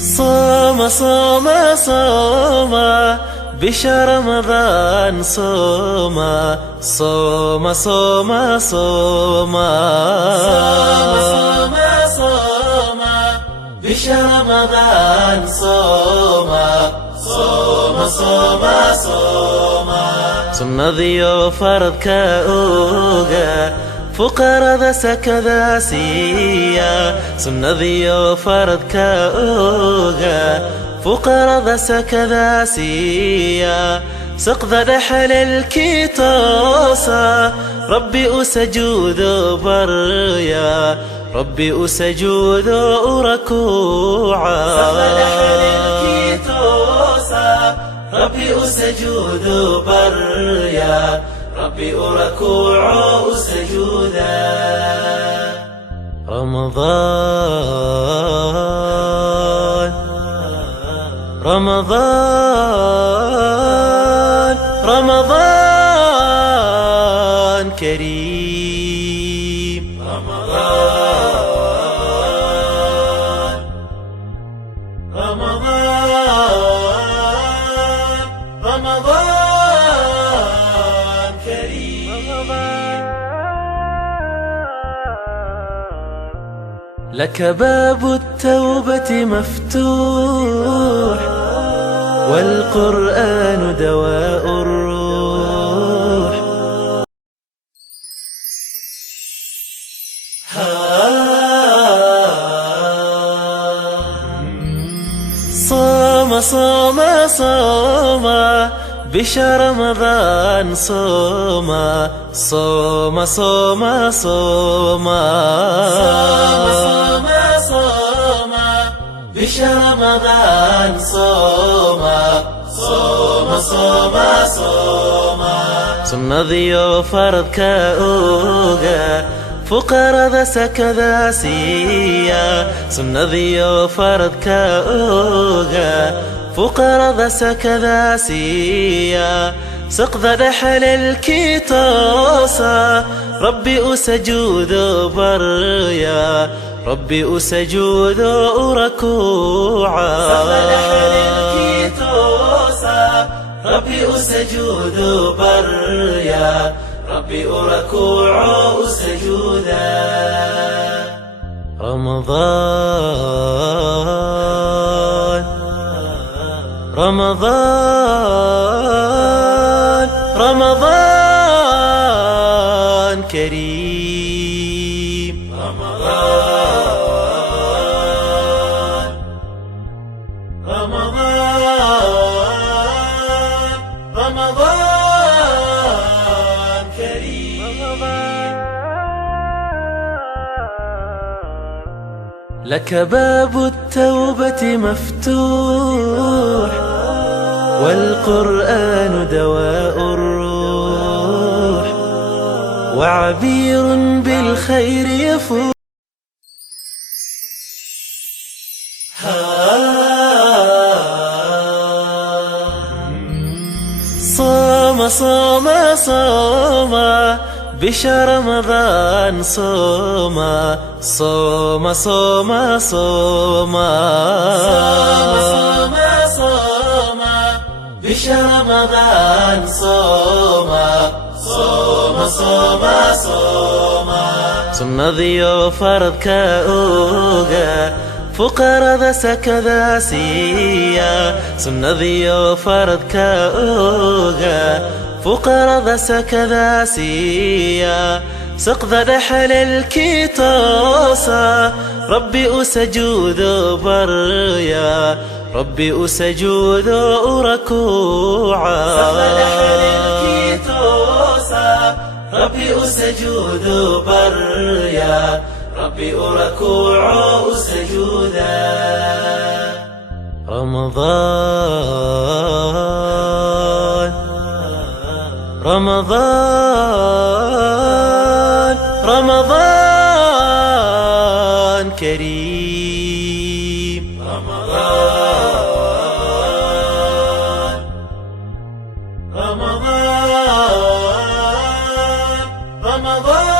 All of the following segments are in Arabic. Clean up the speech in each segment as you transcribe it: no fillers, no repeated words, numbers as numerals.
صوم صوم صوم بشهر رمضان صوم صوم صوم صوم صوم صوم بشهر رمضان صوم صوم صوم صوم صمنا ذيو فرض كأوغا فقراء ذا سكذا سيا صمنا ذيو فرض كأوغا فقراء ذا سكذا سيا سقذ رحل الكيتوسا ربي أسجود بريا ربي أسجود ركوعا ربي أسجود بريا ربي أركوع سجودا رمضان رمضان رمضان كريم رمضان رمضان رمضان كريم لك باب التوبة مفتوح والقرآن دواء الروح صوم صوم صوم بشهر رمضان صوم صوم صوم صوم صوم صوم بشهر رمضان صوم صوم صوم صوم صمنا ذيو فرض كأوغا فقراء ذا سكذا سيا صمنا ذيو فرض كأوغا فقراء ذا سكذا سيا سقذ رحل الكيتوسا ربي أسجود بريا ربي أسجود ركوعا ربي أسجود بريا ربي أركوع سجودا رمضان رمضان رمضان كريم رمضان رمضان رمضان كريم لك باب التوبة مفتوح والقرآن دواء الروح وعبير بالخير يفوح صوم صوم صوم بشهر رمضان صوم صوم صوم صوم صوم صوم بشهر رمضان صوم صوم صوم صوم صمنا ذيو فرض كأوغا فقراء ذا سكذا سيا صمنا ذيو فرض كأوغا فقراء ذا سكذا سيا سقذ رحل الكيتوسا ربي أسجود بريا ربي أسجود ركوعا ربي أسجود بريا ربي أركوع سجودا رمضان رمضان رمضان كريم رمضان رمضان رمضان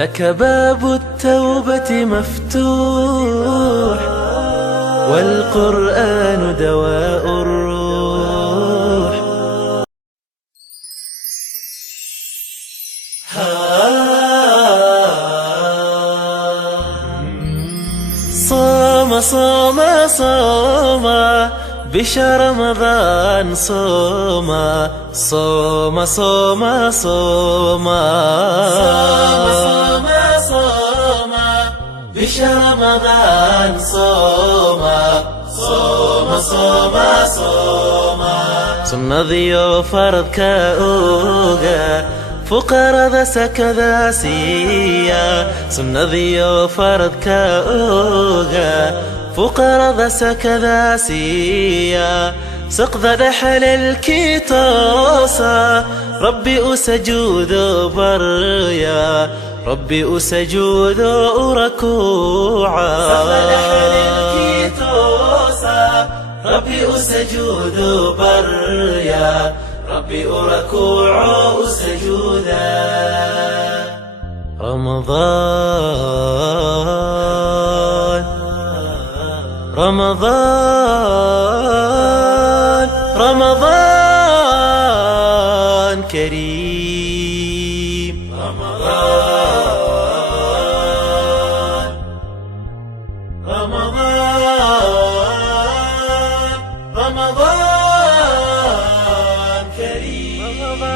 لك باب التوبة مفتوح، والقرآن دواء الروح. صام صام صام بشهر رمضان، صام صام صام صام صام صام بشهر رمضان، صام صام صام صام سنذيو فرض كأوغا فقرا سكذا سيا، سنذيو فرض كأوغا فقرا سكذا سيا، سقط دحل الكيتوسا ربي أسجود بريا، ربي أسجود ركوعا، سقط دحل الكيتوسا ربي أسجود بريا، ربي أركوع سجودا. رمضان رمضان رمضان كريم، رمضان رمضان رمضان كريم.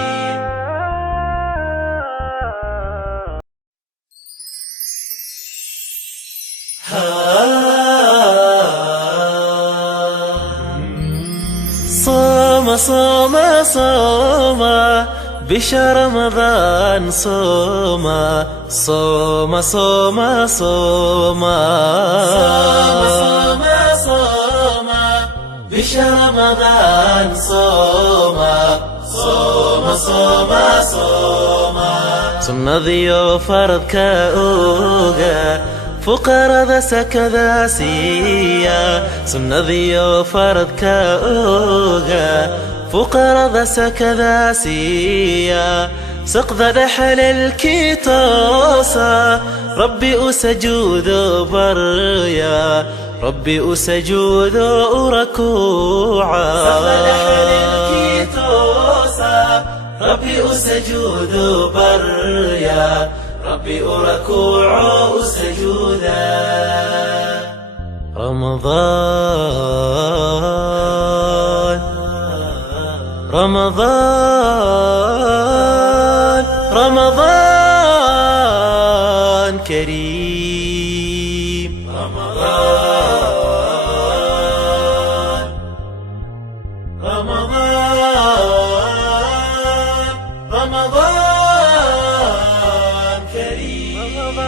صام صام صام بشهر رمضان، صام صام صام صام صام صام بشهر رمضان، صام صام صام صام سنذيو فرض كأوغا فقرا سكذا سيا، سنذيو فرض كأوغا فقرا سكذا سيا، سقط دحل الكيتوسا ربي أسجود بريا، ربي أسجود ركوعا، سقط دحل الكيتوسا ربي أسجود بريا، ربي أركوع سجودا. رمضان رمضان رمضان كريم، رمضان رمضان رمضان كريم.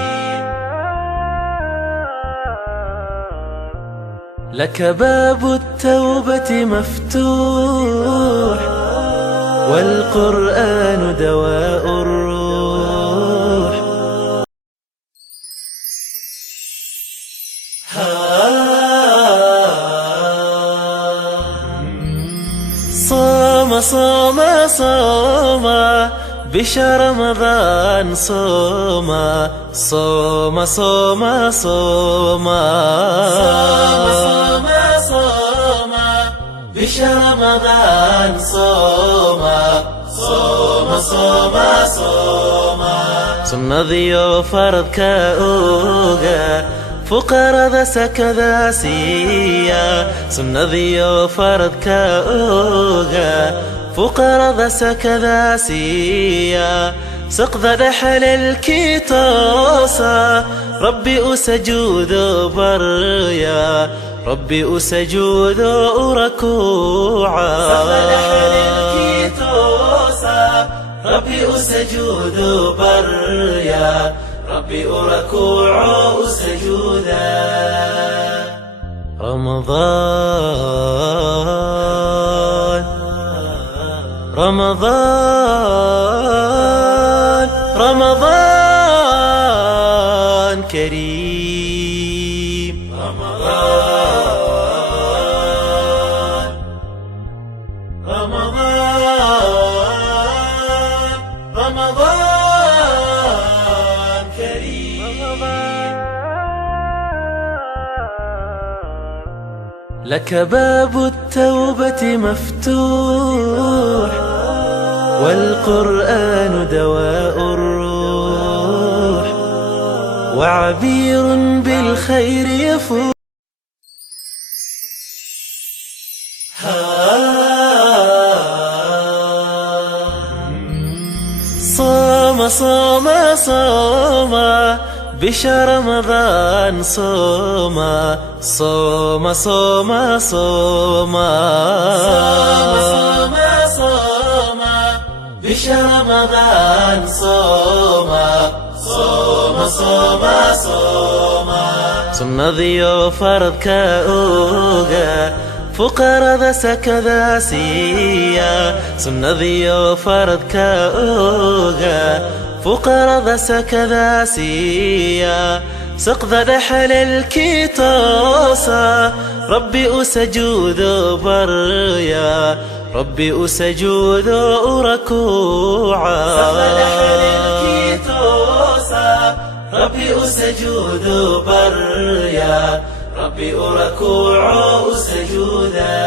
لك باب التوبة مفتوح، والقرآن دواء الروح. صام صام صام بشهر رمضان، صام صام صام صام صام صام بشهر رمضان، صام صام صام صام سنذيو فرض كأوغا فقرا سكذا سيا، سنذيو فرض كأوغا فقرا سكذا سيا، سقط دحل الكيتوسا ربي أسجود بريا، ربي أسجود ركوعا، سقط دحل الكيتوسا ربي أسجود بريا، ربي أركوع سجودا. رمضان رمضان رمضان كريم، رمضان رمضان رمضان كريم. لك باب التوبة مفتوح، والقرآن دواء الروح، وعبير بالخير يفوح. صام صام صام بشهر رمضان، صام صام صام صام صام صام بشهر رمضان، صام صام صام صام سنذيو فرض كأوغا فقرا سكذا سيا، سنذيو فرض كأوغا فقرا سكذا سيا، سقذ رحل الكيتوسا ربي أسجود بريا، ربي أسجود ركوعا، سقذ رحل الكيتوسا ربي أسجود بريا، ربي أركوع سجودا.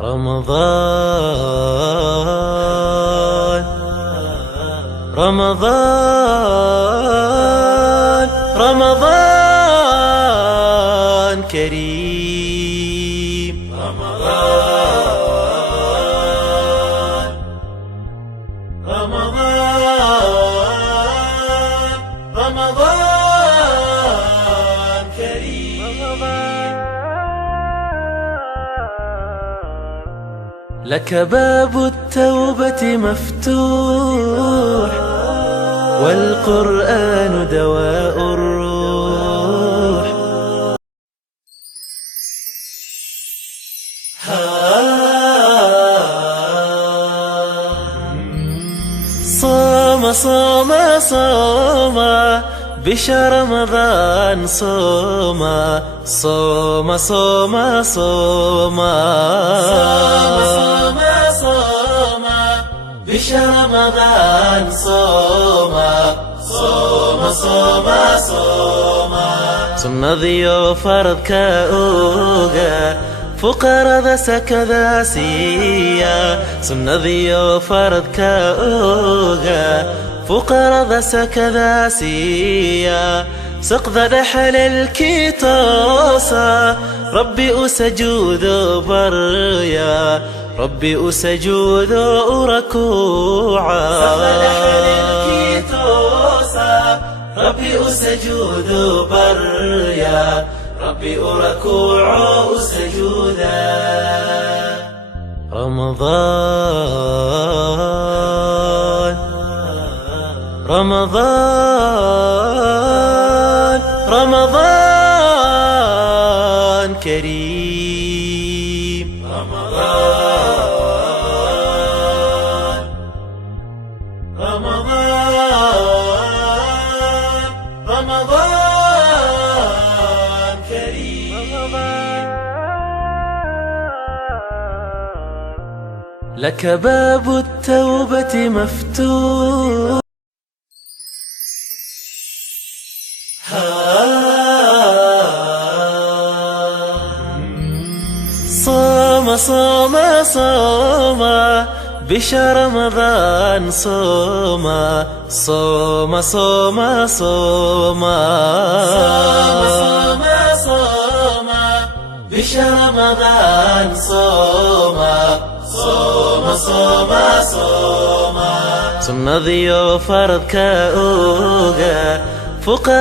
رمضان رمضان رمضان كريم، رمضان رمضان رمضان كريم. لك باب التوبة مفتوح، والقرآن دواء الروح. صام صام صام بشهر رمضان، صام صام صام صام صام صام بشهر رمضان، صام صام صام صام سنذيو فرض كأوغا فقرا سكذا سيا، سنذيو فرض كأوغا فقرا سكذا سيا، سقذ رحل الكيتوسا ربي أسجود بريا، ربي أسجود ركوعا، سقذ رحل الكيتوسا ربي أسجود بريا، ربي أركوع سجودا. رمضان رمضان رمضان كريم، رمضان رمضان رمضان كريم. لك باب التوبة مفتوح. صام صام صام بشهر رمضان، صام صام صام صام صام صام بشهر رمضان، صام صام صام صام سنذيو فرض كأوغا فقرا